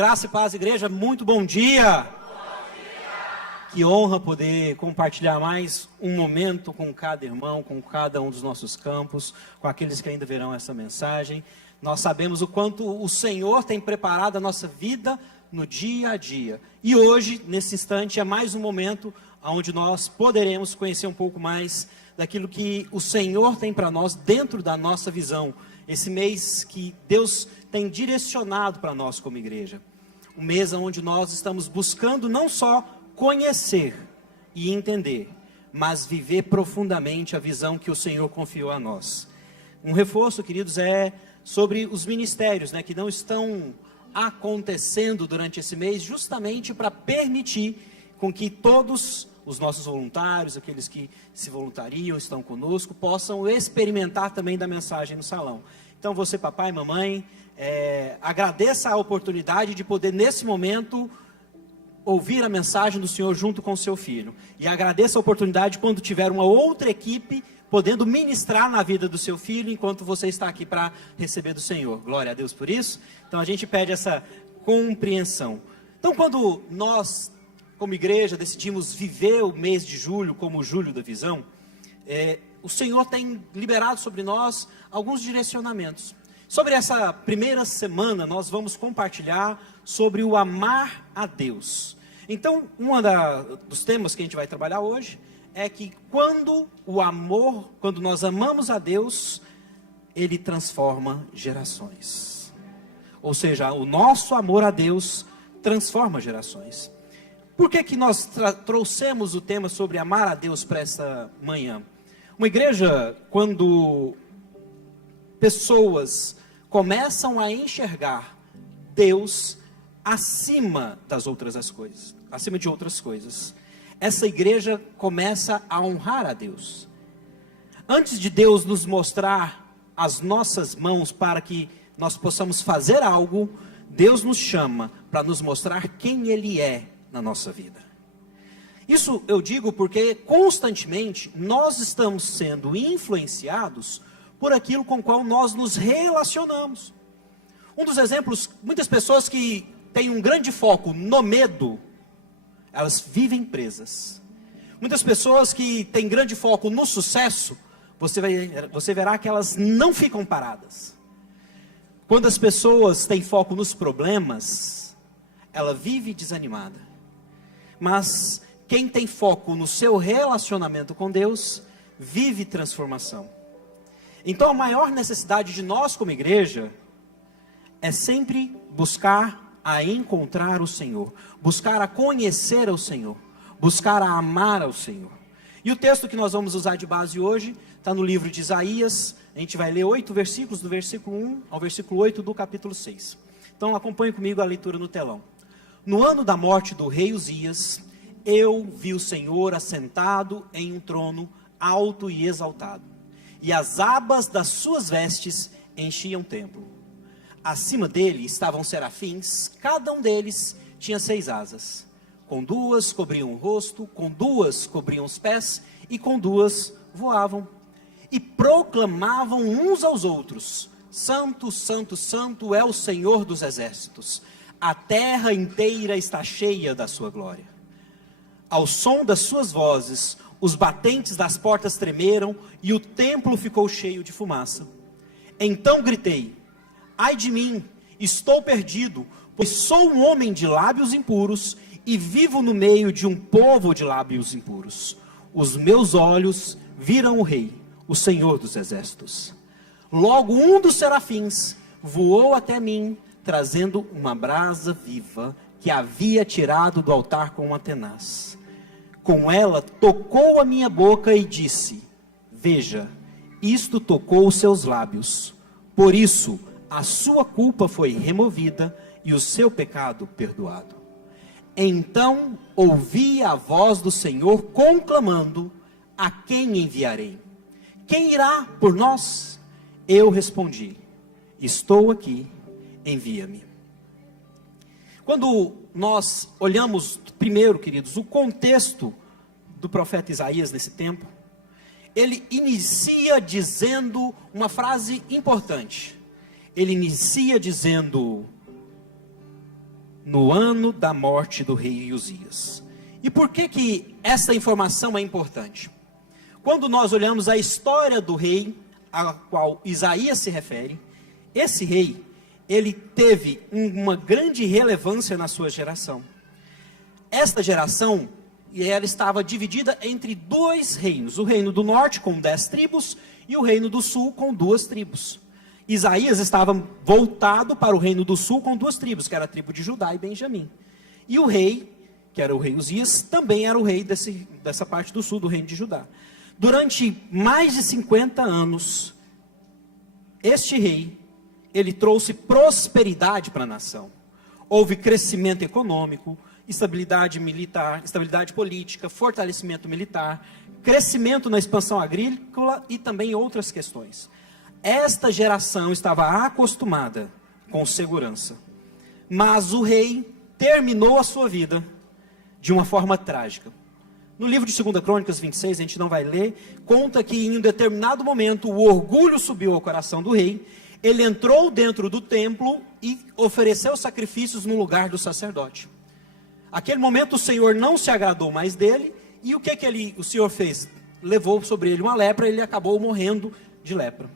Graça e paz, igreja, muito bom dia. Que honra poder compartilhar mais um momento com cada irmão, com cada um dos nossos campos, com aqueles que ainda verão essa mensagem. Nós sabemos o quanto o Senhor tem preparado a nossa vida no dia a dia. E hoje, nesse instante, é mais um momento onde nós poderemos conhecer um pouco mais daquilo que o Senhor tem para nós dentro da nossa visão. Esse mês que Deus tem direcionado para nós como igreja. Um mês onde nós estamos buscando não só conhecer e entender, mas viver profundamente a visão que o Senhor confiou a nós. Um reforço, queridos, é sobre os ministérios, que não estão acontecendo durante esse mês, justamente para permitir com que todos os nossos voluntários, aqueles que se voluntariam, estão conosco, possam experimentar também da mensagem no salão. Então você, papai, mamãe, agradeça a oportunidade de poder nesse momento ouvir a mensagem do Senhor junto com o seu filho. E agradeça a oportunidade quando tiver uma outra equipe podendo ministrar na vida do seu filho enquanto você está aqui para receber do Senhor. Glória a Deus por isso. Então a gente pede essa compreensão. Então quando nós, como igreja, decidimos viver o mês de julho como o Julho da Visão, o Senhor tem liberado sobre nós alguns direcionamentos. Sobre essa primeira semana, nós vamos compartilhar sobre o amar a Deus. Então, dos temas que a gente vai trabalhar hoje é que quando nós amamos a Deus, Ele transforma gerações. Ou seja, o nosso amor a Deus transforma gerações. Por que nós trouxemos o tema sobre amar a Deus para essa manhã? Uma igreja, quando pessoas começam a enxergar Deus acima de outras coisas, essa igreja começa a honrar a Deus. Antes de Deus nos mostrar as nossas mãos para que nós possamos fazer algo, Deus nos chama para nos mostrar quem Ele é na nossa vida. Isso eu digo porque constantemente nós estamos sendo influenciados por aquilo com o qual nós nos relacionamos. Um dos exemplos, muitas pessoas que têm um grande foco no medo, elas vivem presas. Muitas pessoas que têm grande foco no sucesso, você verá que elas não ficam paradas. Quando as pessoas têm foco nos problemas, ela vive desanimada. Mas quem tem foco no seu relacionamento com Deus, vive transformação. Então a maior necessidade de nós como igreja é sempre buscar a encontrar o Senhor, buscar a conhecer ao Senhor, buscar a amar ao Senhor. E o texto que nós vamos usar de base hoje está no livro de Isaías. A gente vai ler 8 versículos, do versículo 1 ao versículo 8 do capítulo 6. Então acompanhe comigo a leitura no telão. No ano da morte do rei Uzias, eu vi o Senhor assentado em um trono alto e exaltado, e as abas das suas vestes enchiam o templo. Acima dele estavam serafins, cada um deles tinha 6 asas. Com 2 cobriam o rosto, com 2 cobriam os pés, e com 2 voavam. E proclamavam uns aos outros: Santo, Santo, Santo é o Senhor dos exércitos. A terra inteira está cheia da sua glória. Ao som das suas vozes, os batentes das portas tremeram e o templo ficou cheio de fumaça. Então gritei: ai de mim, estou perdido, pois sou um homem de lábios impuros e vivo no meio de um povo de lábios impuros. Os meus olhos viram o Rei, o Senhor dos exércitos. Logo um dos serafins voou até mim, trazendo uma brasa viva que havia tirado do altar com uma tenaz. Com ela tocou a minha boca e disse: veja, isto tocou os seus lábios. Por isso, a sua culpa foi removida e o seu pecado perdoado. Então ouvi a voz do Senhor conclamando: a quem enviarei? Quem irá por nós? Eu respondi: estou aqui, envia-me. Quando nós olhamos primeiro, queridos, o contexto do profeta Isaías nesse tempo, ele inicia dizendo uma frase importante. Ele inicia dizendo: no ano da morte do rei Uzias. E por que essa informação é importante? Quando nós olhamos a história do rei a qual Isaías se refere, esse rei, ele teve uma grande relevância na sua geração. Esta geração, ela estava dividida entre dois reinos, o reino do norte com 10 tribos e o reino do sul com 2 tribos. Isaías estava voltado para o reino do sul com 2 tribos, que era a tribo de Judá e Benjamim. E o rei, que era o rei Uzias, também era o rei dessa parte do sul do reino de Judá. Durante mais de 50 anos, este rei, ele trouxe prosperidade para a nação. Houve crescimento econômico, estabilidade militar, estabilidade política, fortalecimento militar, crescimento na expansão agrícola e também outras questões. Esta geração estava acostumada com segurança. Mas o rei terminou a sua vida de uma forma trágica. No livro de 2 Crônicas 26, a gente não vai ler, conta que em um determinado momento o orgulho subiu ao coração do rei, ele entrou dentro do templo e ofereceu sacrifícios no lugar do sacerdote. Aquele momento o Senhor não se agradou mais dele, e o que o Senhor fez? Levou sobre ele uma lepra, e ele acabou morrendo de lepra.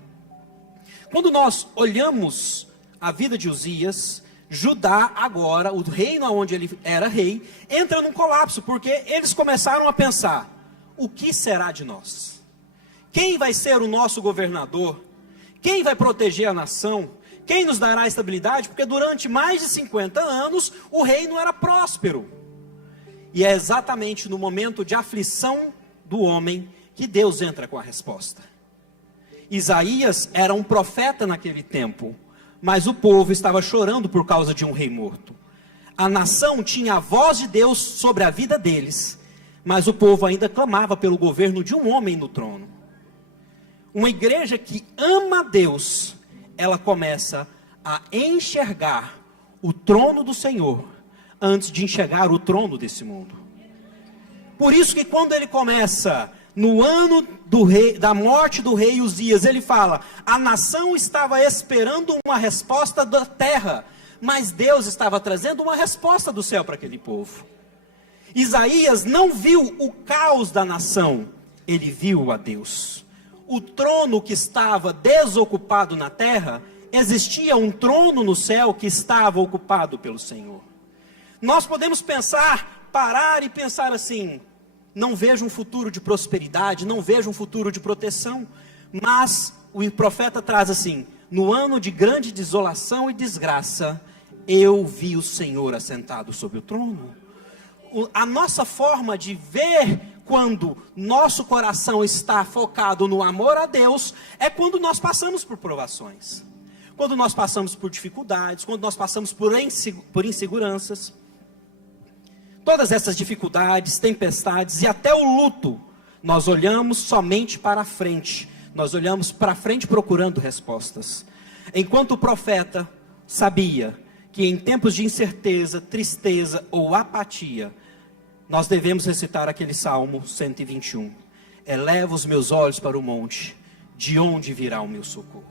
Quando nós olhamos a vida de Uzias, Judá agora, o reino onde ele era rei, entra num colapso, porque eles começaram a pensar, o que será de nós? Quem vai ser o nosso governador? Quem vai proteger a nação? Quem nos dará estabilidade? Porque durante mais de 50 anos, o reino era próspero. E é exatamente no momento de aflição do homem que Deus entra com a resposta. Isaías era um profeta naquele tempo, mas o povo estava chorando por causa de um rei morto. A nação tinha a voz de Deus sobre a vida deles, mas o povo ainda clamava pelo governo de um homem no trono. Uma igreja que ama Deus, ela começa a enxergar o trono do Senhor, antes de enxergar o trono desse mundo. Por isso que quando ele começa, no ano da morte do rei Uzias, ele fala, a nação estava esperando uma resposta da terra, mas Deus estava trazendo uma resposta do céu para aquele povo. Isaías não viu o caos da nação, ele viu a Deus. O trono que estava desocupado na terra, existia um trono no céu que estava ocupado pelo Senhor. Nós podemos parar e pensar assim, não vejo um futuro de prosperidade, não vejo um futuro de proteção, mas o profeta traz assim, no ano de grande desolação e desgraça, eu vi o Senhor assentado sobre o trono. A nossa forma de ver quando nosso coração está focado no amor a Deus, é quando nós passamos por provações, quando nós passamos por dificuldades, quando nós passamos por inseguranças. Todas essas dificuldades, tempestades e até o luto, nós olhamos somente para frente. Nós olhamos para frente procurando respostas. Enquanto o profeta sabia que em tempos de incerteza, tristeza ou apatia, nós devemos recitar aquele Salmo 121. Eleva os meus olhos para o monte, de onde virá o meu socorro?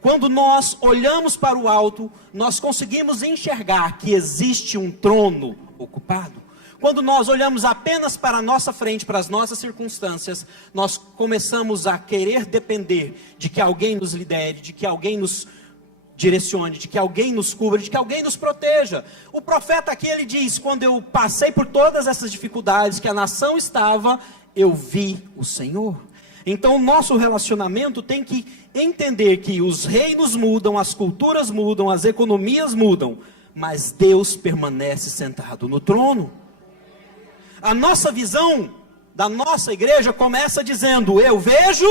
Quando nós olhamos para o alto, nós conseguimos enxergar que existe um trono ocupado. Quando nós olhamos apenas para a nossa frente, para as nossas circunstâncias, nós começamos a querer depender de que alguém nos lidere, de que alguém nos direcione, de que alguém nos cubra, de que alguém nos proteja. O profeta aqui, ele diz, quando eu passei por todas essas dificuldades que a nação estava, eu vi o Senhor. Então, o nosso relacionamento tem que entender que os reinos mudam, as culturas mudam, as economias mudam, mas Deus permanece sentado no trono. A nossa visão da nossa igreja começa dizendo, eu vejo.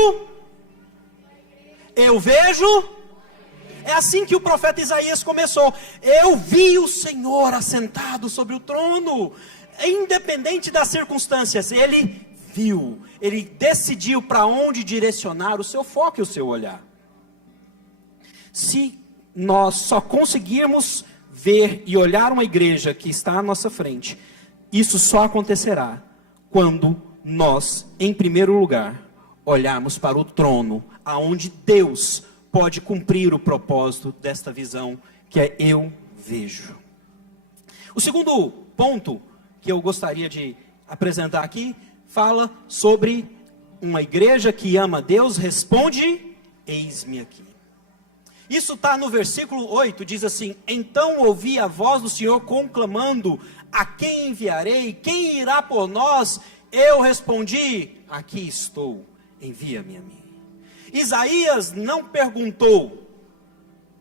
É assim que o profeta Isaías começou. Eu vi o Senhor assentado sobre o trono. Independente das circunstâncias, ele viu. Ele decidiu para onde direcionar o seu foco e o seu olhar. Se nós só conseguirmos ver e olhar uma igreja que está à nossa frente, isso só acontecerá quando nós, em primeiro lugar, olharmos para o trono, aonde Deus pode cumprir o propósito desta visão, que é eu vejo. O segundo ponto que eu gostaria de apresentar aqui, fala sobre uma igreja que ama Deus, responde, eis-me aqui. Isso está no versículo 8, diz assim: então ouvi a voz do Senhor conclamando, a quem enviarei? Quem irá por nós? Eu respondi, aqui estou, envia-me a mim. Isaías não perguntou,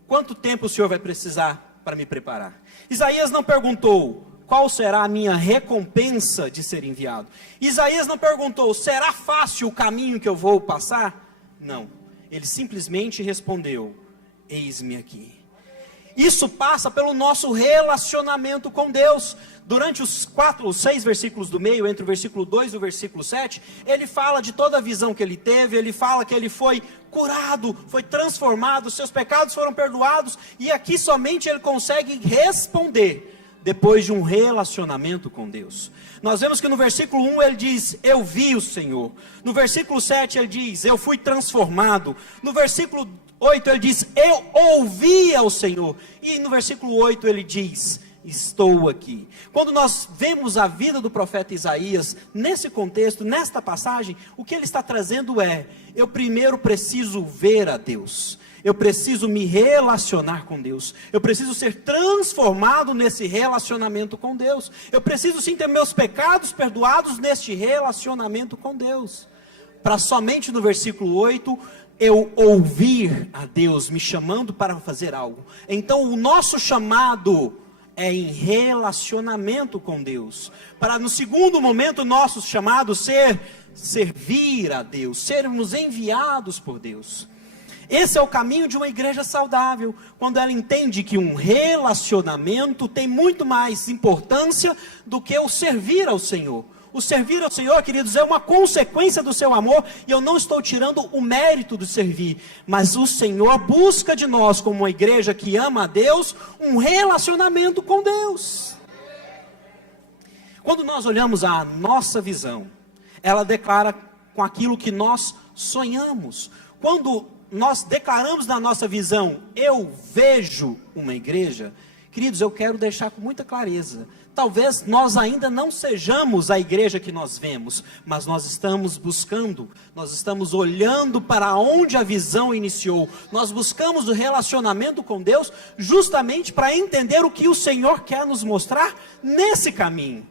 quanto tempo o Senhor vai precisar para me preparar? Isaías não perguntou, qual será a minha recompensa de ser enviado? Isaías não perguntou, será fácil o caminho que eu vou passar? Não, ele simplesmente respondeu, eis-me aqui. Isso passa pelo nosso relacionamento com Deus. Durante os 6 versículos do meio, entre o versículo 2 e o versículo 7, ele fala de toda a visão que ele teve, ele fala que ele foi curado, foi transformado, seus pecados foram perdoados, e aqui somente ele consegue responder depois de um relacionamento com Deus. Nós vemos que no versículo 1 ele diz, eu vi o Senhor. No versículo 7 ele diz, eu fui transformado. No versículo 8 ele diz, eu ouvi ao Senhor. E no versículo 8 ele diz, estou aqui. Quando nós vemos a vida do profeta Isaías, nesse contexto, nesta passagem, o que ele está trazendo é, eu primeiro preciso ver a Deus. Eu preciso me relacionar com Deus. Eu preciso ser transformado nesse relacionamento com Deus. Eu preciso sim ter meus pecados perdoados neste relacionamento com Deus. Para somente no versículo 8, eu ouvir a Deus me chamando para fazer algo. Então o nosso chamado é em relacionamento com Deus. Para no segundo momento nosso chamado ser servir a Deus. Sermos enviados por Deus. Esse é o caminho de uma igreja saudável, quando ela entende que um relacionamento tem muito mais importância do que o servir ao Senhor. O servir ao Senhor, queridos, é uma consequência do seu amor, e eu não estou tirando o mérito do servir, mas o Senhor busca de nós, como uma igreja que ama a Deus, um relacionamento com Deus. Quando nós olhamos a nossa visão, ela declara com aquilo que nós sonhamos. Quando nós declaramos na nossa visão, eu vejo uma igreja, queridos, eu quero deixar com muita clareza, talvez nós ainda não sejamos a igreja que nós vemos, mas nós estamos buscando, nós estamos olhando para onde a visão iniciou, nós buscamos o relacionamento com Deus, justamente para entender o que o Senhor quer nos mostrar nesse caminho.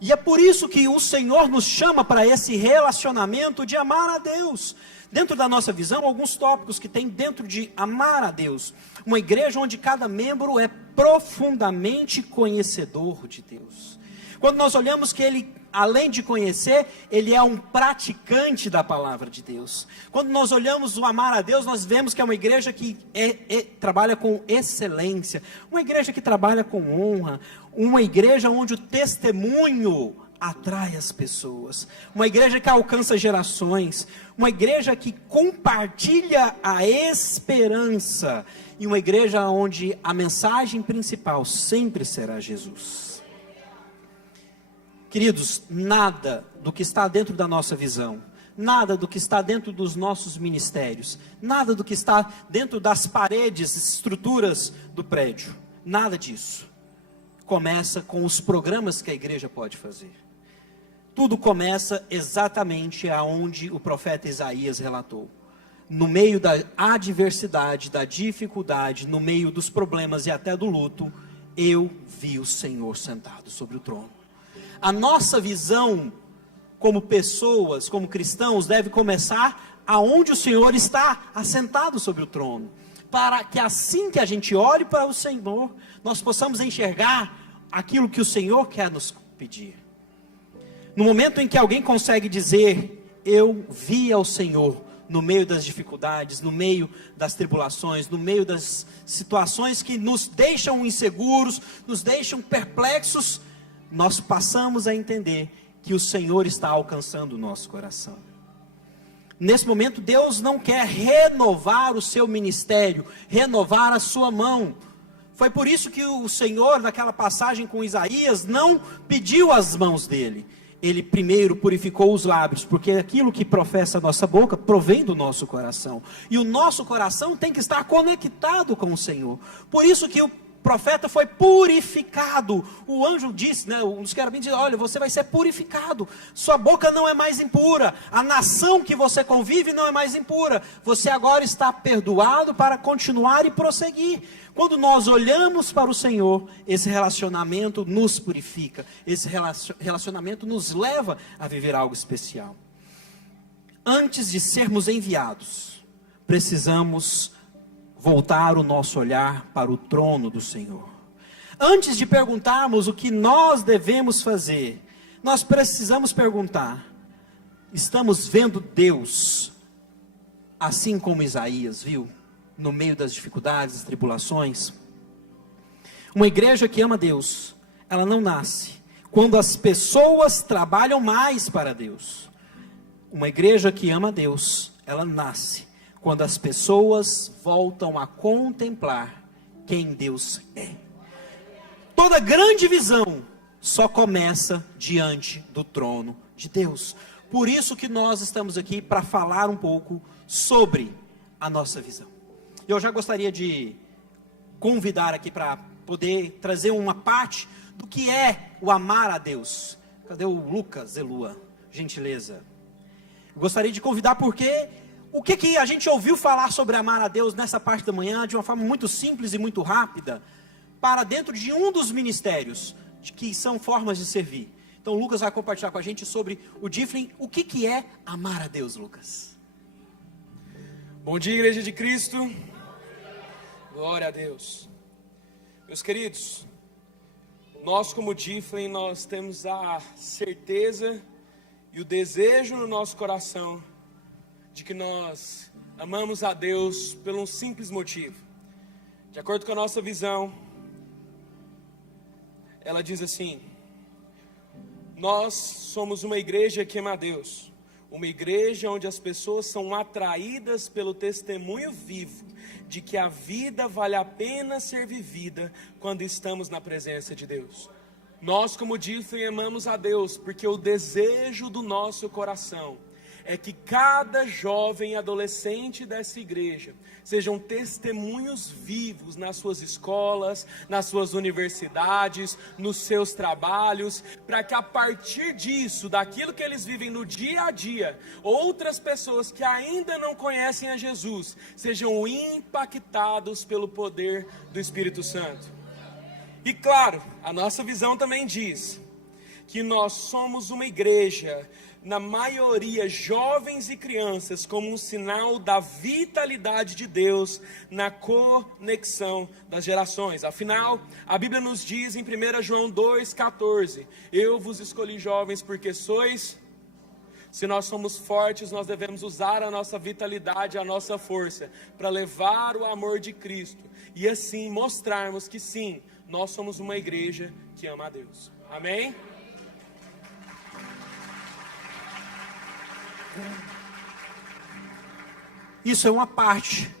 E é por isso que o Senhor nos chama para esse relacionamento de amar a Deus. Dentro da nossa visão, alguns tópicos que tem dentro de amar a Deus. Uma igreja onde cada membro é profundamente conhecedor de Deus. Quando nós olhamos que ele, além de conhecer, ele é um praticante da palavra de Deus. Quando nós olhamos o amar a Deus, nós vemos que é uma igreja que trabalha com excelência. Uma igreja que trabalha com honra. Uma igreja onde o testemunho atrai as pessoas, uma igreja que alcança gerações, uma igreja que compartilha a esperança, e uma igreja onde a mensagem principal sempre será Jesus. Queridos, nada do que está dentro da nossa visão, nada do que está dentro dos nossos ministérios, nada do que está dentro das paredes, estruturas do prédio, nada disso começa com os programas que a igreja pode fazer. Tudo começa exatamente aonde o profeta Isaías relatou. No meio da adversidade, da dificuldade, no meio dos problemas e até do luto, eu vi o Senhor sentado sobre o trono. A nossa visão como pessoas, como cristãos, deve começar aonde o Senhor está assentado sobre o trono. Para que assim que a gente olhe para o Senhor, nós possamos enxergar aquilo que o Senhor quer nos pedir. No momento em que alguém consegue dizer, eu vi ao Senhor, no meio das dificuldades, no meio das tribulações, no meio das situações que nos deixam inseguros, nos deixam perplexos, nós passamos a entender que o Senhor está alcançando o nosso coração. Nesse momento, Deus não quer renovar o seu ministério, renovar a sua mão. Foi por isso que o Senhor, naquela passagem com Isaías, não pediu as mãos dele. Ele primeiro purificou os lábios, porque aquilo que professa a nossa boca provém do nosso coração. E o nosso coração tem que estar conectado com o Senhor. Por isso que o profeta foi purificado. O anjo disse, né, um dos querubins disse, olha, você vai ser purificado. Sua boca não é mais impura. A nação que você convive não é mais impura. Você agora está perdoado para continuar e prosseguir. Quando nós olhamos para o Senhor, esse relacionamento nos purifica. Esse relacionamento nos leva a viver algo especial. Antes de sermos enviados, precisamos voltar o nosso olhar para o trono do Senhor. Antes de perguntarmos o que nós devemos fazer, nós precisamos perguntar: estamos vendo Deus assim como Isaías viu, no meio das dificuldades, das tribulações? Uma igreja que ama Deus, ela não nasce quando as pessoas trabalham mais para Deus. Uma igreja que ama Deus, ela nasce quando as pessoas voltam a contemplar quem Deus é. Toda grande visão só começa diante do trono de Deus. Por isso que nós estamos aqui para falar um pouco sobre a nossa visão. Eu já gostaria de convidar aqui para poder trazer uma parte do que é o amar a Deus. Cadê o Lucas, Elua? Gentileza. Eu gostaria de convidar porque o que a gente ouviu falar sobre amar a Deus nessa parte da manhã, de uma forma muito simples e muito rápida, para dentro de um dos ministérios, que são formas de servir. Então o Lucas vai compartilhar com a gente sobre o Difflin. O que é amar a Deus, Lucas? Bom dia, Igreja de Cristo. Glória a Deus. Meus queridos, nós como Difflin, nós temos a certeza e o desejo no nosso coração de que nós amamos a Deus por um simples motivo. De acordo com a nossa visão, ela diz assim: nós somos uma igreja que ama a Deus, uma igreja onde as pessoas são atraídas pelo testemunho vivo de que a vida vale a pena ser vivida quando estamos na presença de Deus. Nós como Difflin amamos a Deus porque o desejo do nosso coração é que cada jovem e adolescente dessa igreja sejam testemunhos vivos nas suas escolas, nas suas universidades, nos seus trabalhos, para que a partir disso, daquilo que eles vivem no dia a dia, outras pessoas que ainda não conhecem a Jesus, sejam impactados pelo poder do Espírito Santo. E claro, a nossa visão também diz que nós somos uma igreja, na maioria jovens e crianças, como um sinal da vitalidade de Deus na conexão das gerações. Afinal, a Bíblia nos diz em 1 João 2,14: eu vos escolhi jovens porque sois... Se nós somos fortes, nós devemos usar a nossa vitalidade, a nossa força, para levar o amor de Cristo, e assim mostrarmos que sim, nós somos uma igreja que ama a Deus. Amém? Isso é uma parte,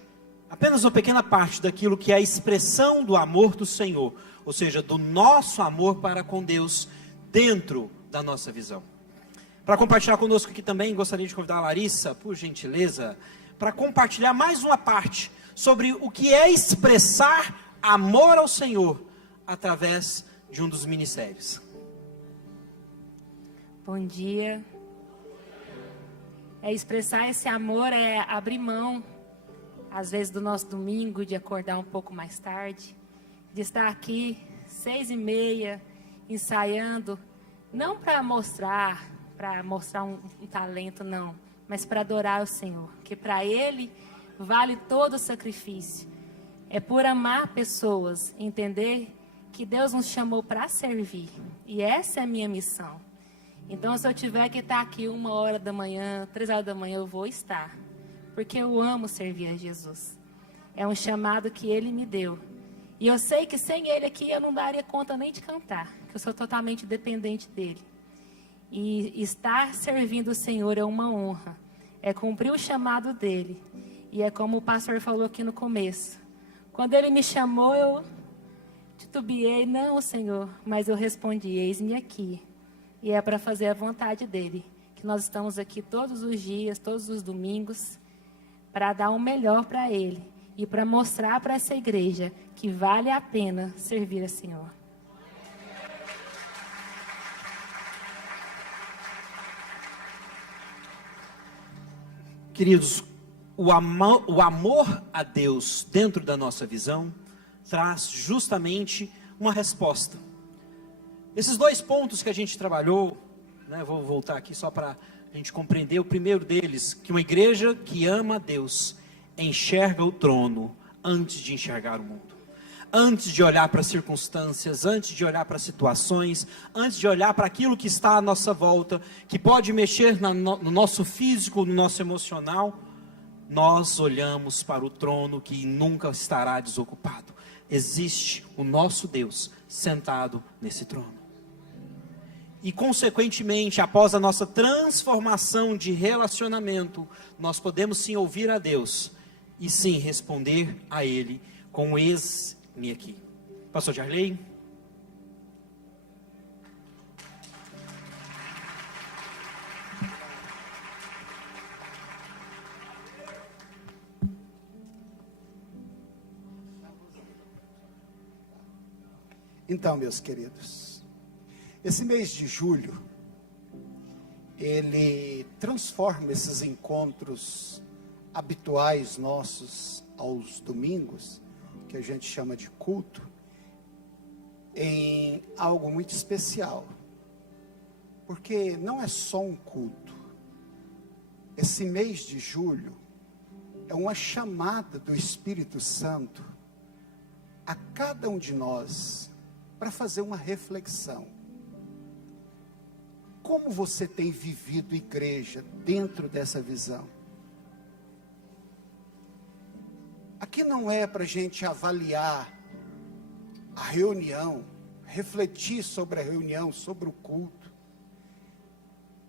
apenas uma pequena parte daquilo que é a expressão do amor do Senhor, ou seja, do nosso amor para com Deus dentro da nossa visão. Para compartilhar conosco aqui também, gostaria de convidar a Larissa, por gentileza, para compartilhar mais uma parte sobre o que é expressar amor ao Senhor através de um dos ministérios. Bom dia. Expressar esse amor é abrir mão, às vezes, do nosso domingo, de acordar um pouco mais tarde, de estar aqui 6h30, ensaiando, não para mostrar um talento, não, mas para adorar o Senhor, que para Ele vale todo o sacrifício. É por amar pessoas, entender que Deus nos chamou para servir, e essa é a minha missão. Então, se eu tiver que estar aqui 1h da manhã, 3h da manhã, eu vou estar. Porque eu amo servir a Jesus. É um chamado que Ele me deu. E eu sei que sem Ele aqui eu não daria conta nem de cantar. Que eu sou totalmente dependente dEle. E estar servindo o Senhor é uma honra. É cumprir o chamado dEle. E é como o pastor falou aqui no começo. Quando Ele me chamou, eu titubeei. Não, Senhor. Mas eu respondi, eis-me aqui. E é para fazer a vontade dEle, que nós estamos aqui todos os dias, todos os domingos, para dar o melhor para Ele. e para mostrar para essa igreja que vale a pena servir ao Senhor. Queridos, o amor a Deus dentro da nossa visão traz justamente uma resposta. Esses 2 pontos que a gente trabalhou, né, vou voltar aqui só para a gente compreender. O primeiro deles, que uma igreja que ama a Deus enxerga o trono antes de enxergar o mundo. Antes de olhar para as circunstâncias, antes de olhar para as situações, antes de olhar para aquilo que está à nossa volta, que pode mexer no nosso físico, no nosso emocional, nós olhamos para o trono que nunca estará desocupado. Existe o nosso Deus sentado nesse trono. E consequentemente, após a nossa transformação de relacionamento, nós podemos sim ouvir a Deus e sim responder a Ele com eis-me aqui. Pastor Jarley? Então, meus queridos, esse mês de julho, ele transforma esses encontros habituais nossos aos domingos, que a gente chama de culto, em algo muito especial. Porque não é só um culto. Esse mês de julho é uma chamada do Espírito Santo a cada um de nós para fazer uma reflexão. Como você tem vivido igreja dentro dessa visão? Aqui não é para a gente avaliar a reunião, refletir sobre a reunião, sobre o culto.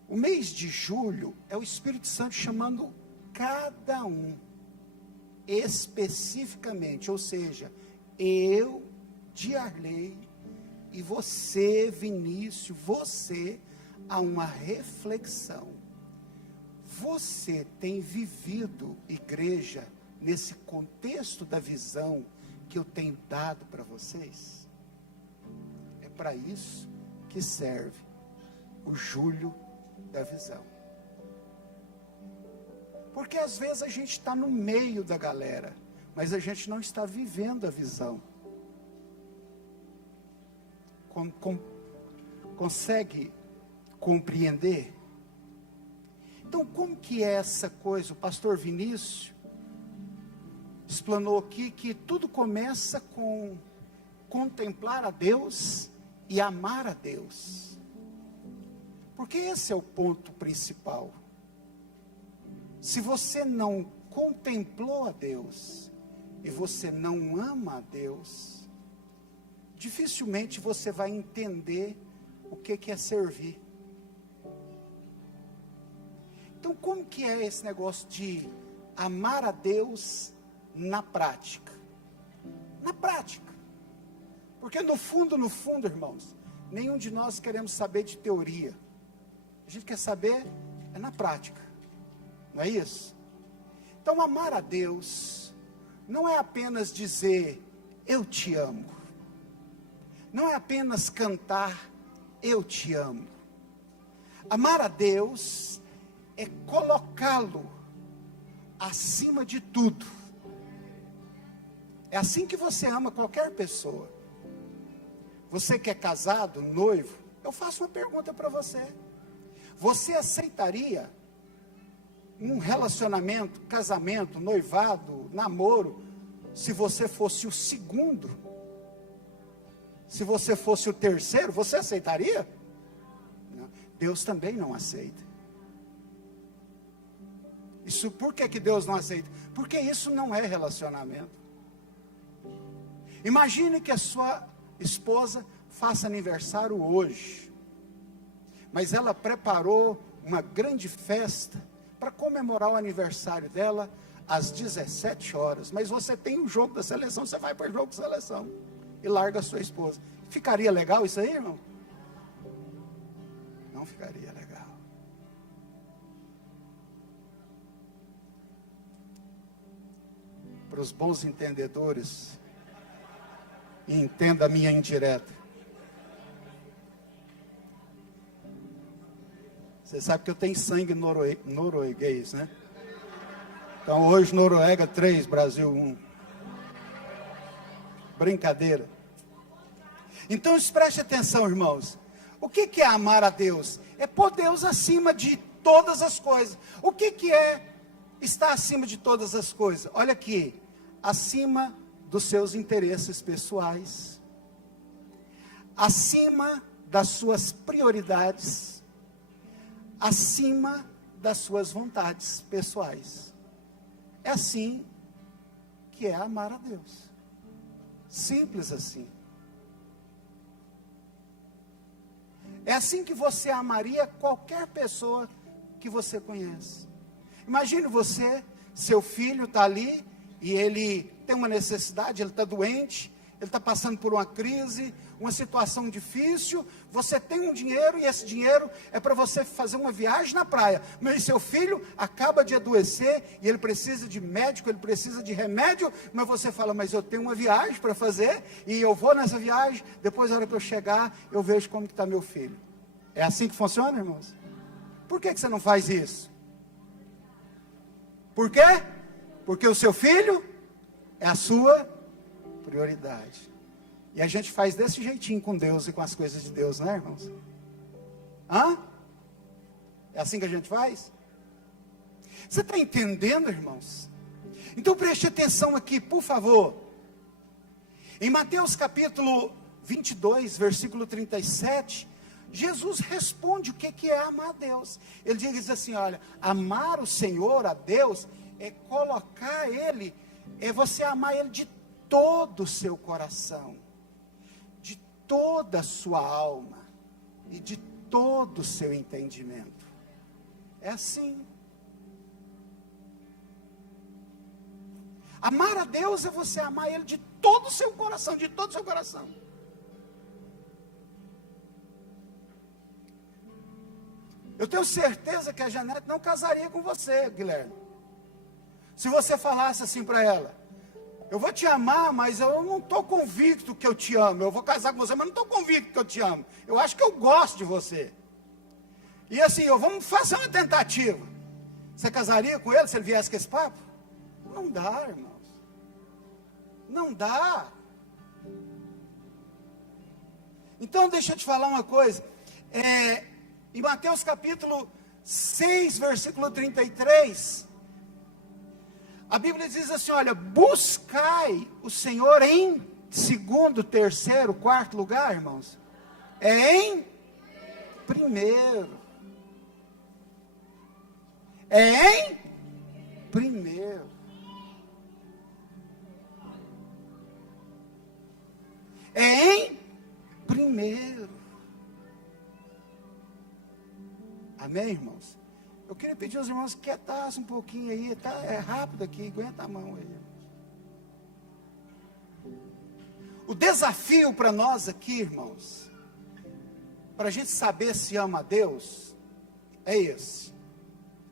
O mês de julho é o Espírito Santo chamando cada um, especificamente, ou seja, eu, Diarley, e você, Vinícius, você, a uma reflexão. Você tem vivido igreja nesse contexto da visão que eu tenho dado para vocês? É para isso que serve o julho da visão. Porque às vezes a gente está no meio da galera, mas a gente não está vivendo a visão. Consegue compreender? Então, como que é essa coisa? O pastor Vinícius explanou aqui que tudo começa com contemplar a Deus e amar a Deus. Porque esse é o ponto principal. Se você não contemplou a Deus e você não ama a Deus, dificilmente você vai entender o que é servir. Então, como que é esse negócio de amar a Deus na prática? Na prática. Porque no fundo, irmãos, nenhum de nós queremos saber de teoria. A gente quer saber é na prática. Não é isso? Então, amar a Deus não é apenas dizer eu te amo. Não é apenas cantar eu te amo. Amar a Deus é colocá-lo acima de tudo. É assim que você ama qualquer pessoa. Você que é casado, noivo, eu faço uma pergunta para você. Você aceitaria um relacionamento, casamento, noivado, namoro, se você fosse o segundo? Se você fosse o terceiro, você aceitaria? Não. Deus também não aceita. Isso, por que Deus não aceita? Porque isso não é relacionamento. Imagine que a sua esposa faça aniversário hoje, mas ela preparou uma grande festa para comemorar o aniversário dela às 17 horas, mas você tem o jogo da seleção, você vai para o jogo da seleção e larga a sua esposa. Ficaria legal isso aí, irmão? Não ficaria legal. para os bons entendedores, e entenda a minha indireta. Você sabe que eu tenho sangue norueguês, né? Então hoje Noruega 3, Brasil 1. Brincadeira. Então preste atenção, irmãos. O que é amar a Deus? É pôr Deus acima de todas as coisas. O que é estar acima de todas as coisas? Olha aqui. Acima dos seus interesses pessoais. Acima das suas prioridades. Acima das suas vontades pessoais. É assim que é amar a Deus. Simples assim. É assim que você amaria qualquer pessoa que você conhece. Imagine você, seu filho está ali e ele tem uma necessidade, ele está doente, ele está passando por uma crise, uma situação difícil, você tem um dinheiro e esse dinheiro é para você fazer uma viagem na praia, mas seu filho acaba de adoecer e ele precisa de médico, ele precisa de remédio, mas você fala, mas eu tenho uma viagem para fazer e eu vou nessa viagem, depois na hora que eu chegar, eu vejo como que está meu filho. É assim que funciona, irmãos? Por que você não faz isso? Por quê? Porque o seu filho é a sua prioridade. E a gente faz desse jeitinho com Deus e com as coisas de Deus, né, irmãos? Hã? É assim que a gente faz? Você está entendendo, irmãos? Então preste atenção aqui, por favor. Em Mateus capítulo 22, versículo 37, Jesus responde o que é amar a Deus. Ele diz assim, olha, amar o Senhor, a Deus, é colocar Ele, é você amar Ele de todo o seu coração, de toda a sua alma e de todo o seu entendimento. É assim. Amar a Deus é você amar Ele de todo o seu coração, de todo o seu coração. Eu tenho certeza que a Janete não casaria com você, Guilherme. Se você falasse assim para ela, eu vou te amar, mas eu não estou convicto que eu te amo. Eu vou casar com você, mas não estou convicto que eu te amo. Eu acho que eu gosto de você. E assim, vamos fazer uma tentativa. Você casaria com ele se ele viesse com esse papo? Não dá, irmãos. Não dá. Então, deixa eu te falar uma coisa. Em Mateus capítulo 6, versículo 33, a Bíblia diz assim, olha, buscai o Senhor em segundo, terceiro, quarto lugar, irmãos. É em primeiro. É em primeiro. É em primeiro. Amém, irmãos? Eu queria pedir aos irmãos que quietassem um pouquinho aí, tá? É rápido aqui, aguenta a mão aí. O desafio para nós aqui, irmãos, para a gente saber se ama a Deus, é esse.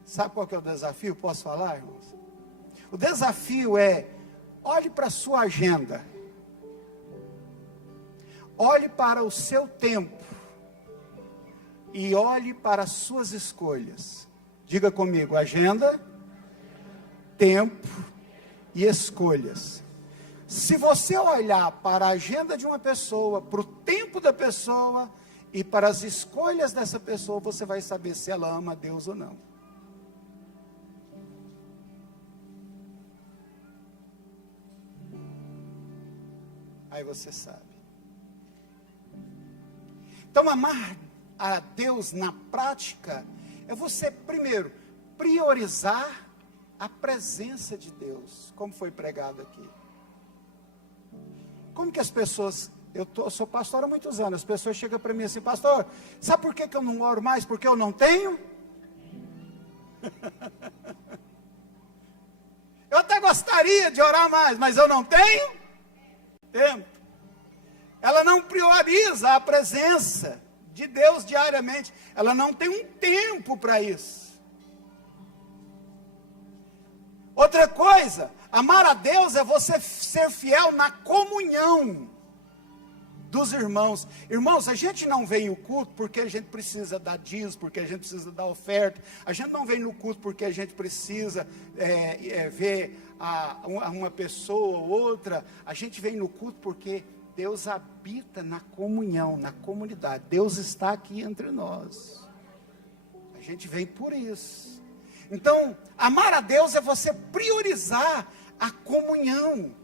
Sabe qual que é o desafio? Posso falar, irmãos? O desafio é, olhe para a sua agenda. Olhe para o seu tempo. E olhe para as suas escolhas. Diga comigo, agenda, tempo e escolhas. Se você olhar para a agenda de uma pessoa, para o tempo da pessoa e para as escolhas dessa pessoa, você vai saber se ela ama a Deus ou não. Aí você sabe. Então, amar a Deus na prática é você, primeiro, priorizar a presença de Deus, como foi pregado aqui. Como que as pessoas, eu sou pastor há muitos anos, as pessoas chegam para mim assim, pastor, sabe por que eu não oro mais? Porque eu não tenho? Eu até gostaria de orar mais, mas eu não tenho tempo. Ela não prioriza a presença de Deus diariamente. Ela não tem um tempo para isso. Outra coisa, amar a Deus é você ser fiel na comunhão dos irmãos. Irmãos, a gente não vem no culto porque a gente precisa dar dízimo, porque a gente precisa dar oferta. A gente não vem no culto porque a gente precisa ver uma pessoa ou outra. A gente vem no culto porque Deus habita na comunhão, na comunidade. Deus está aqui entre nós. A gente vem por isso. Então, amar a Deus é você priorizar a comunhão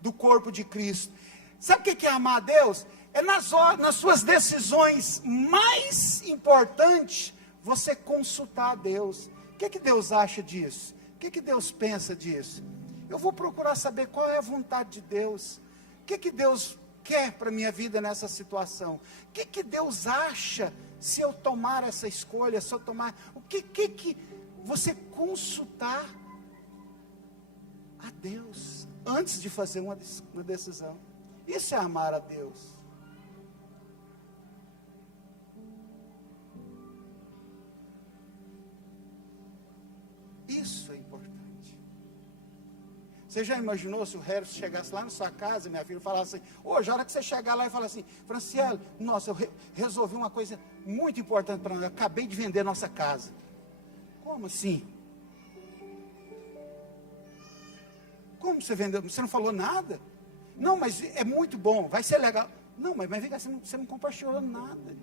do corpo de Cristo. Sabe o que é amar a Deus? É nas suas decisões mais importantes, você consultar a Deus. O que Deus acha disso? O que Deus pensa disso? Eu vou procurar saber qual é a vontade de Deus. O que Deus quer para a minha vida nessa situação? O que Deus acha se eu tomar essa escolha, se eu tomar... O que você consultar a Deus antes de fazer uma decisão. Isso é amar a Deus. Isso é importante. Você já imaginou se o Harris chegasse lá na sua casa, minha filha, e falasse assim, hoje, a hora que você chegar lá e falar assim, Franciele, nossa, eu resolvi uma coisa muito importante para nós, eu acabei de vender nossa casa. Como assim? Como você vendeu? Você não falou nada? Não, mas é muito bom, vai ser legal. Não, mas vem cá, você não compartilhou nada.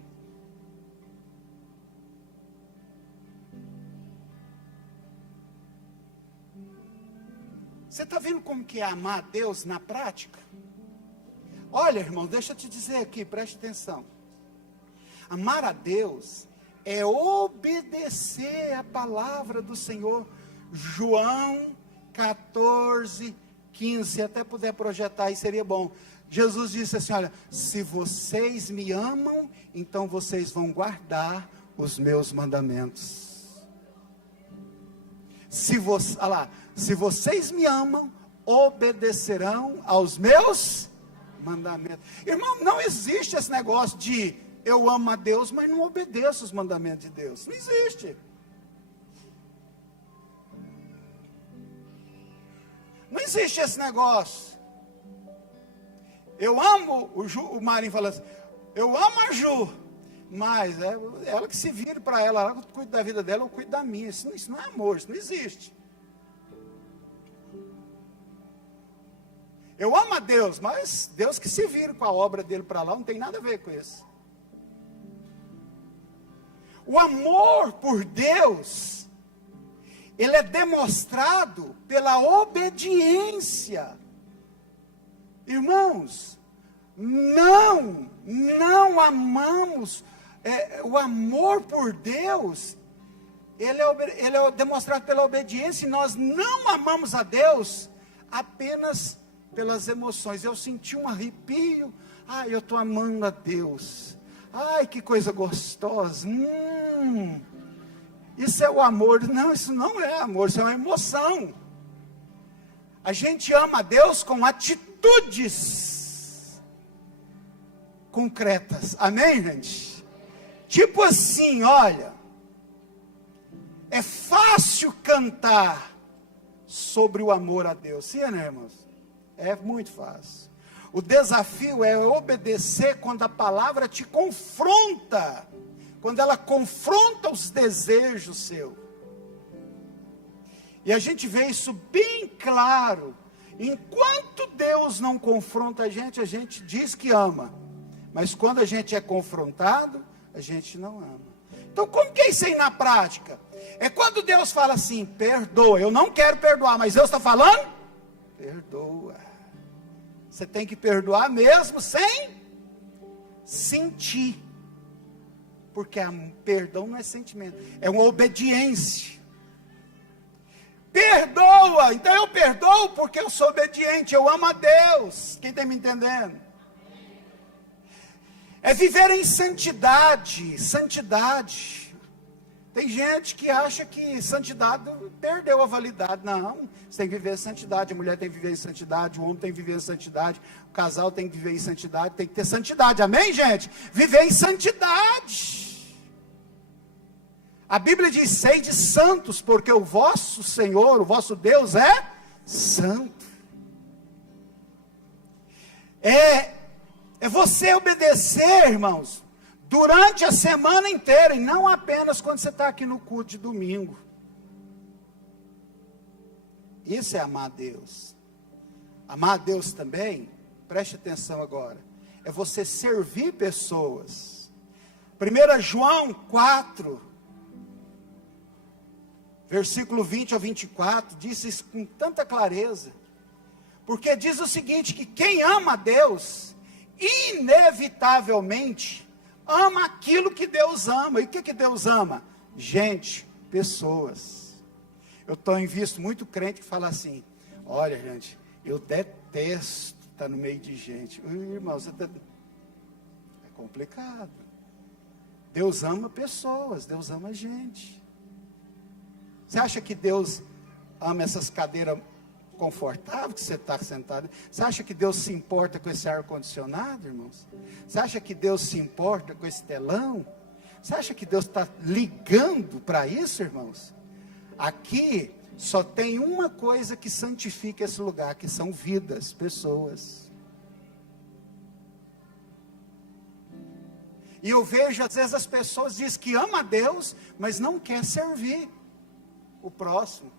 Você está vendo como que é amar a Deus na prática? Olha, irmão, deixa eu te dizer aqui, preste atenção. Amar a Deus é obedecer a palavra do Senhor. João 14, 15, se até puder projetar aí seria bom. Jesus disse assim, olha, se vocês me amam, então vocês vão guardar os meus mandamentos. Se vocês me amam, obedecerão aos meus mandamentos. Irmão, não existe esse negócio de eu amo a Deus, mas não obedeço os mandamentos de Deus. Não existe. Não existe esse negócio. Eu amo, o Marinho fala assim, eu amo a Ju, mas é ela que se vire para ela que cuida da vida dela, eu cuido da minha. Isso não é amor, isso não existe. Eu amo a Deus, mas Deus que se vire com a obra dele para lá, não tem nada a ver com isso. O amor por Deus, ele é demonstrado pela obediência. Irmãos, não amamos, o amor por Deus, ele é demonstrado pela obediência, e nós não amamos a Deus apenas pelas emoções. Eu senti um arrepio, eu estou amando a Deus. Ai, que coisa gostosa. Isso é o amor. Não, isso não é amor, isso é uma emoção. A gente ama a Deus com atitudes concretas. Amém, gente? Tipo assim, olha, é fácil cantar sobre o amor a Deus. Sim, né, irmãos? É muito fácil. O desafio é obedecer quando a palavra te confronta, quando ela confronta os desejos seus. E a gente vê isso bem claro. Enquanto Deus não confronta a gente diz que ama. Mas quando a gente é confrontado, a gente não ama. Então como que é isso aí na prática? É quando Deus fala assim, perdoa. Eu não quero perdoar, mas Deus está falando? Perdoa. Você tem que perdoar mesmo sem sentir. Porque perdão não é sentimento, é uma obediência. Perdoa, então eu perdoo porque eu sou obediente, eu amo a Deus. Quem está me entendendo? É viver em santidade. Tem gente que acha que santidade perdeu a validade. Não, você tem que viver em santidade, a mulher tem que viver em santidade, o homem tem que viver em santidade, o casal tem que viver em santidade, tem que ter santidade, amém, gente? Viver em santidade. A Bíblia diz: sede santos, porque o vosso Senhor, o vosso Deus é santo. É você obedecer, irmãos, durante a semana inteira, e não apenas quando você está aqui no culto de domingo. Isso é amar a Deus. Amar a Deus também, preste atenção agora, é você servir pessoas. 1 João 4, versículo 20 ao 24, diz isso com tanta clareza. Porque diz o seguinte, que quem ama a Deus, inevitavelmente, ama aquilo que Deus ama. E o que Deus ama? Gente, pessoas. Eu tenho visto muito crente que fala assim: olha, gente, eu detesto estar no meio de gente. Irmão, é complicado. Deus ama pessoas, Deus ama gente. Você acha que Deus ama essas cadeiras confortáveis que você está sentado? Você acha que Deus se importa com esse ar-condicionado, irmãos? Você acha que Deus se importa com esse telão? Você acha que Deus está ligando para isso, irmãos? Aqui só tem uma coisa que santifica esse lugar, que são vidas, pessoas. E eu vejo, às vezes, as pessoas dizem que ama a Deus, mas não quer servir o próximo.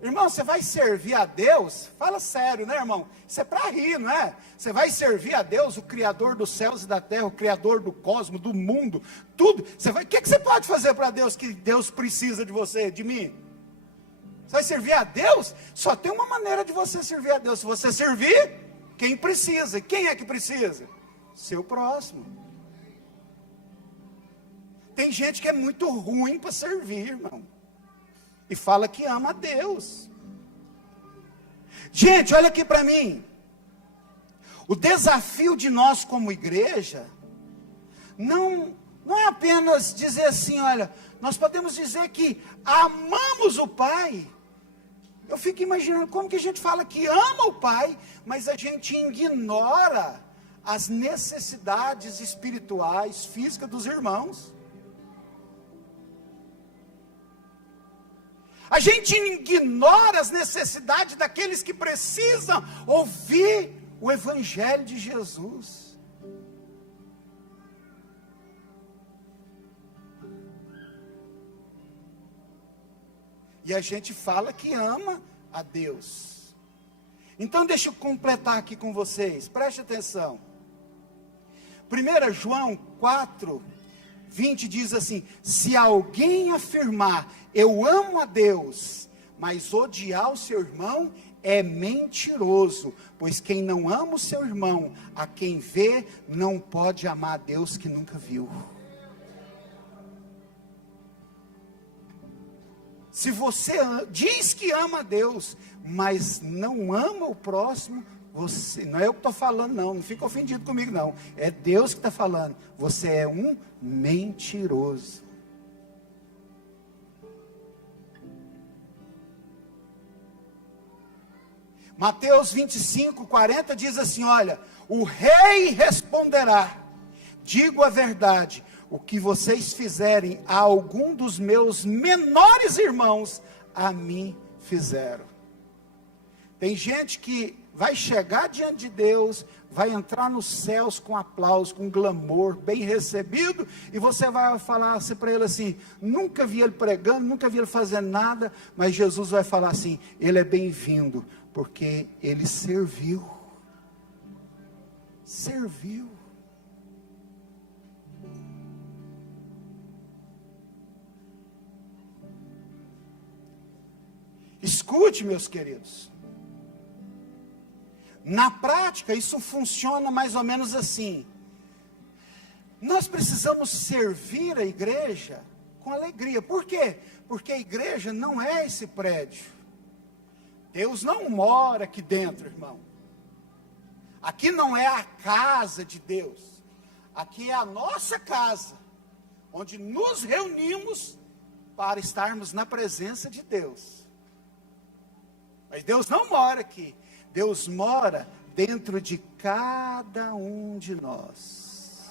Irmão, você vai servir a Deus? Fala sério, né, irmão? Isso é para rir, não é? Você vai servir a Deus, o Criador dos céus e da terra, o Criador do cosmos, do mundo, tudo. O que você pode fazer para Deus que Deus precisa de você, de mim? Você vai servir a Deus? Só tem uma maneira de você servir a Deus. Se você servir, quem precisa? Quem é que precisa? Seu próximo. Tem gente que é muito ruim para servir, irmão. E fala que ama a Deus. Gente, olha aqui para mim. O desafio de nós como igreja, não é apenas dizer assim, olha, nós podemos dizer que amamos o Pai. Eu fico imaginando como que a gente fala que ama o Pai, mas a gente ignora as necessidades espirituais, físicas dos irmãos. A gente ignora as necessidades daqueles que precisam ouvir o Evangelho de Jesus. E a gente fala que ama a Deus. Então deixa eu completar aqui com vocês, preste atenção. 1 João 4, 20 diz assim: se alguém afirmar, eu amo a Deus, mas odiar o seu irmão, é mentiroso, pois quem não ama o seu irmão, a quem vê, não pode amar a Deus que nunca viu. Se você diz que ama a Deus, mas não ama o próximo, você, não é eu que estou falando não fica ofendido comigo não, é Deus que está falando, você é um mentiroso. Mateus 25, 40 diz assim, olha, o rei responderá, digo a verdade, o que vocês fizerem a algum dos meus menores irmãos, a mim fizeram. Tem gente que vai chegar diante de Deus, vai entrar nos céus com aplauso, com glamour, bem recebido, e você vai falar assim para ele assim, nunca vi ele pregando, nunca vi ele fazendo nada, mas Jesus vai falar assim, ele é bem-vindo, porque ele serviu. Serviu. Escute, meus queridos. Na prática, isso funciona mais ou menos assim. Nós precisamos servir a igreja com alegria. Por quê? Porque a igreja não é esse prédio. Deus não mora aqui dentro, irmão. Aqui não é a casa de Deus. Aqui é a nossa casa, onde nos reunimos para estarmos na presença de Deus. Mas Deus não mora aqui. Deus mora dentro de cada um de nós.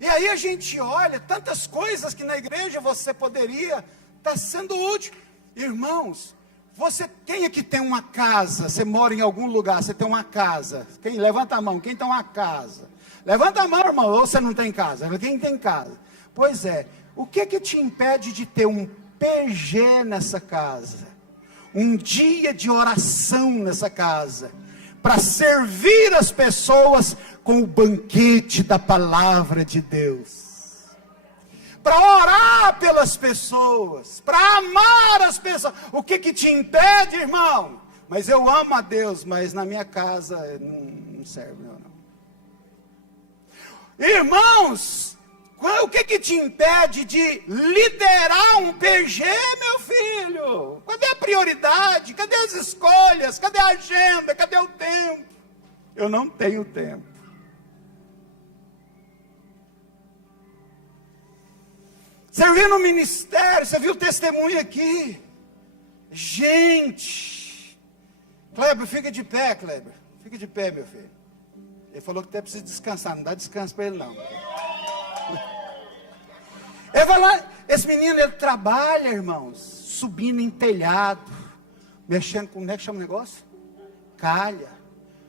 E aí a gente olha tantas coisas que na igreja você poderia estar sendo útil. Irmãos, quem aqui tem uma casa? Você mora em algum lugar, você tem uma casa. Levanta a mão, quem tem uma casa? Levanta a mão, irmão, ou você não tem casa? Quem tem casa? Pois é, o que te impede de ter um PG nessa casa? Um dia de oração nessa casa, para servir as pessoas com o banquete da palavra de Deus, para orar pelas pessoas, para amar as pessoas. O que te impede, irmão? Mas eu amo a Deus, mas na minha casa não serve, não. Irmãos, o que te impede de liderar um PG, meu filho? Cadê a prioridade? Cadê as escolhas? Cadê a agenda? Cadê o tempo? Eu não tenho tempo. Servir no ministério, você viu o testemunho aqui? Gente, Kleber, fica de pé, Kleber. Fica de pé, meu filho. Ele falou que até precisa descansar, não dá descanso para ele não. Ele vai lá, esse menino, ele trabalha, irmãos, subindo em telhado, mexendo com, como é que chama o negócio? Calha,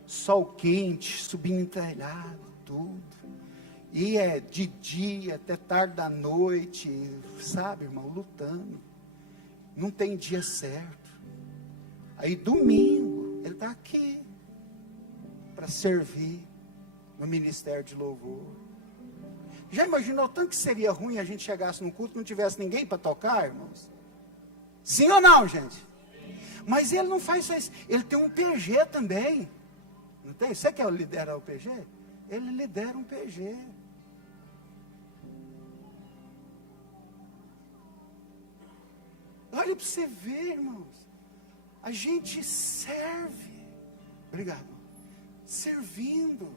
sol quente, subindo em telhado, tudo. E é de dia até tarde da noite, sabe, irmão, lutando. Não tem dia certo. Aí domingo, ele está aqui, para servir no ministério de louvor. Já imaginou o tanto que seria ruim a gente chegasse num culto e não tivesse ninguém para tocar, irmãos? Sim ou não, gente? Mas ele não faz só isso. Ele tem um PG também. Não tem? Você quer liderar o PG? Ele lidera um PG. Olha para você ver, irmãos. A gente serve. Obrigado. Servindo.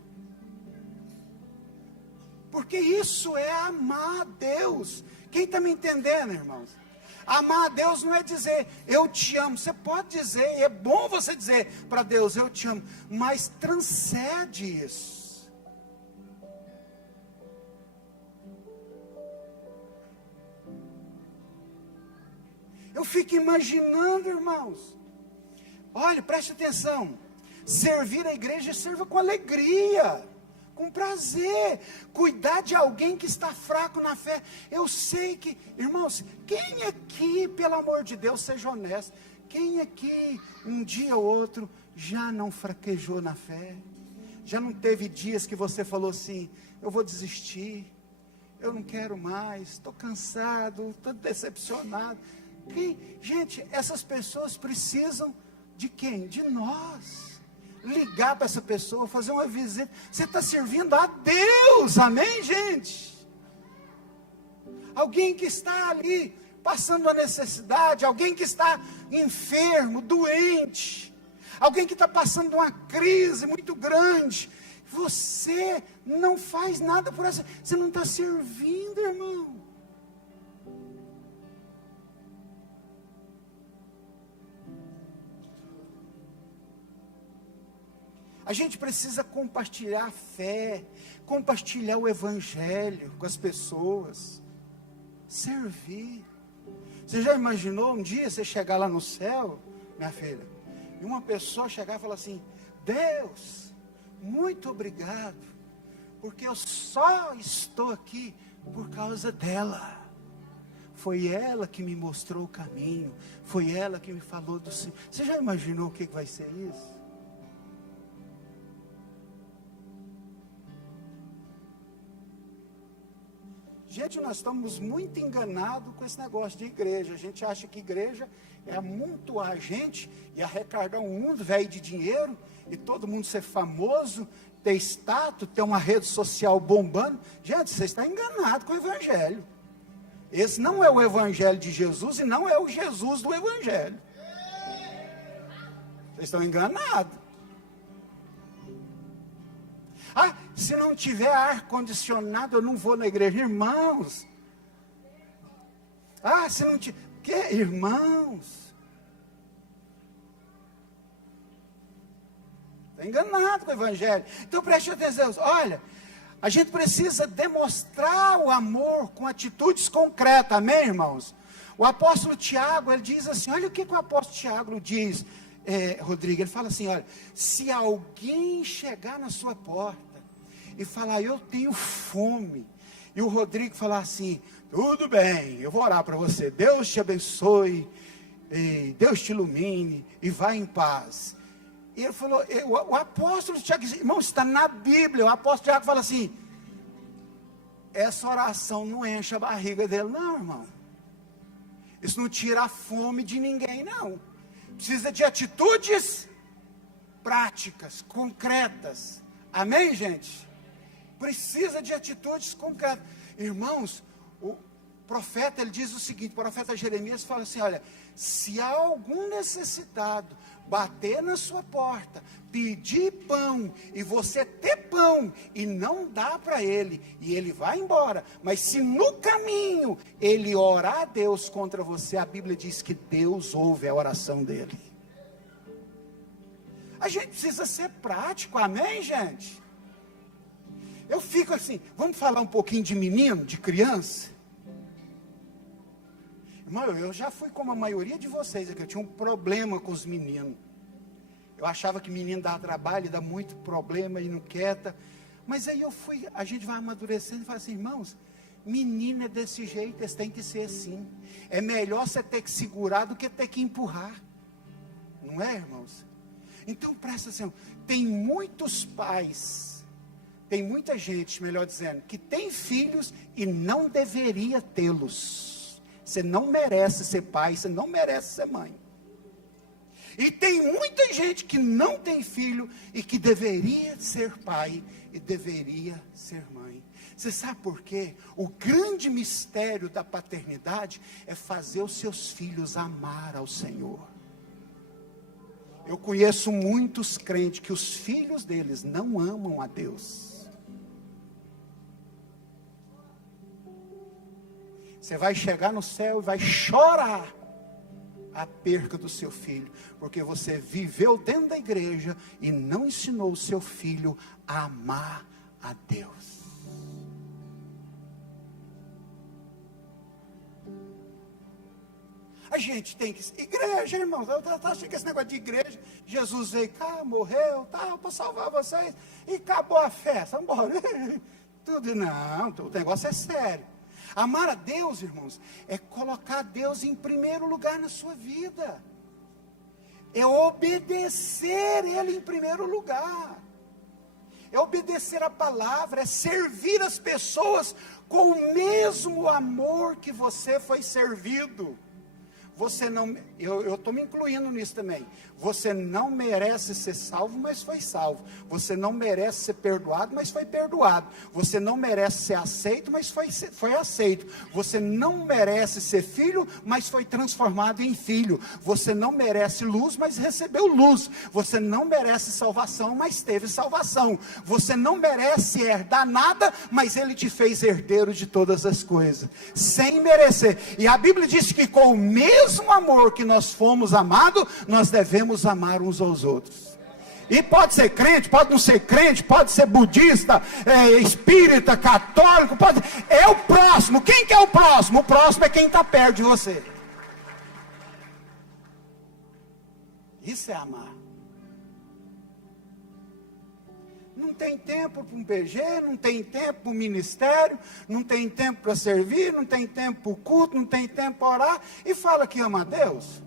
Porque isso é amar a Deus. Quem está me entendendo, irmãos? Amar a Deus não é dizer, eu te amo. Você pode dizer, e é bom você dizer para Deus, eu te amo. Mas transcende isso. Eu fico imaginando, irmãos. Olha, preste atenção. Servir a igreja, serva com alegria. Com prazer, cuidar de alguém que está fraco na fé. Eu sei que, irmãos, quem aqui, pelo amor de Deus, seja honesto, quem aqui, um dia ou outro, já não fraquejou na fé? Já não teve dias que você falou assim, eu vou desistir, eu não quero mais, estou cansado, estou decepcionado. Gente, essas pessoas precisam de quem? De nós. Ligar para essa pessoa, fazer uma visita. Você está servindo a Deus, amém, gente? Alguém que está ali passando a necessidade, alguém que está enfermo, doente, alguém que está passando uma crise muito grande. Você não faz nada por essa, você não está servindo, irmão. A gente precisa compartilhar a fé, compartilhar o evangelho com as pessoas, servir. Você já imaginou um dia você chegar lá no céu, minha filha, e uma pessoa chegar e falar assim, Deus, muito obrigado, porque eu só estou aqui por causa dela. Foi ela que me mostrou o caminho, foi ela que me falou do Senhor. Você já imaginou o que vai ser isso? Gente, nós estamos muito enganados com esse negócio de igreja. A gente acha que igreja é amontoar a gente e arrecadar um mundo velho de dinheiro e todo mundo ser famoso, ter status, ter uma rede social bombando. Gente, você está enganado com o evangelho. Esse não é o evangelho de Jesus e não é o Jesus do evangelho. Vocês estão enganados. Ah, se não tiver ar-condicionado, eu não vou na igreja. Irmãos. Ah, se não tiver... Que? Irmãos. Está enganado com o evangelho. Então preste atenção. Olha, A gente precisa demonstrar o amor com atitudes concretas, amém, irmãos? O apóstolo Tiago, ele diz assim, olha o que o apóstolo Tiago diz, Rodrigo, ele fala assim, olha, se alguém chegar na sua porta e falar, eu tenho fome, e o Rodrigo falar assim, tudo bem, eu vou orar para você, Deus te abençoe, e Deus te ilumine, e vá em paz. E ele falou, o apóstolo Tiago, irmão, está na Bíblia, o apóstolo Tiago fala assim, essa oração não enche a barriga dele, não, irmão. Isso não tira a fome de ninguém, não. Precisa de atitudes práticas, concretas. Amém, gente? Precisa de atitudes concretas. Irmãos, o profeta, ele diz o seguinte, o profeta Jeremias fala assim, olha, se há algum necessitado bater na sua porta, pedir pão, e você ter pão, e não dá para ele, e ele vai embora, mas se no caminho, ele orar a Deus contra você, a Bíblia diz que Deus ouve a oração dele. A gente precisa ser prático, amém, gente? Eu fico assim, vamos falar um pouquinho de menino, de criança? Irmão, eu já fui como a maioria de vocês aqui, eu tinha um problema com os meninos. Eu achava que menino dá trabalho, dá muito problema e não quieta. Mas aí a gente vai amadurecendo e fala assim, irmãos, menino é desse jeito, eles têm que ser assim. É melhor você ter que segurar do que ter que empurrar. Não é, irmãos? Então presta atenção, tem muitos pais, tem muita gente, melhor dizendo, que tem filhos e não deveria tê-los. Você não merece ser pai, você não merece ser mãe. E tem muita gente que não tem filho e que deveria ser pai e deveria ser mãe. Você sabe por quê? O grande mistério da paternidade é fazer os seus filhos amar ao Senhor. Eu conheço muitos crentes que os filhos deles não amam a Deus. Você vai chegar no céu e vai chorar a perca do seu filho, porque você viveu dentro da igreja e não ensinou o seu filho a amar a Deus. A gente tem que... Igreja, irmãos, eu acho que esse negócio de igreja, Jesus veio cá, morreu, tal, para salvar vocês, e acabou a festa, vamos embora. Tudo, não, o negócio é sério. Amar a Deus, irmãos, é colocar Deus em primeiro lugar na sua vida. É obedecer Ele em primeiro lugar. É obedecer a palavra, é servir as pessoas com o mesmo amor que você foi servido. Você não, eu estou me incluindo nisso também. Você não merece ser salvo, mas foi salvo. Você não merece ser perdoado, mas foi perdoado. Você não merece ser aceito, mas foi aceito. Você não merece ser filho, mas foi transformado em filho. Você não merece luz, mas recebeu luz. Você não merece salvação, mas teve salvação. Você não merece herdar nada, mas Ele te fez herdeiro de todas as coisas, sem merecer. E a Bíblia diz que com o mesmo amor que nós fomos amados, nós devemos amar uns aos outros. E pode ser crente, pode não ser crente, pode ser budista, espírita, católico, é o próximo. Quem que é o próximo? O próximo é quem está perto de você. Isso é amar. Não tem tempo para um PG, não tem tempo para um ministério, não tem tempo para servir, não tem tempo para o culto, não tem tempo para orar, e fala que ama a Deus.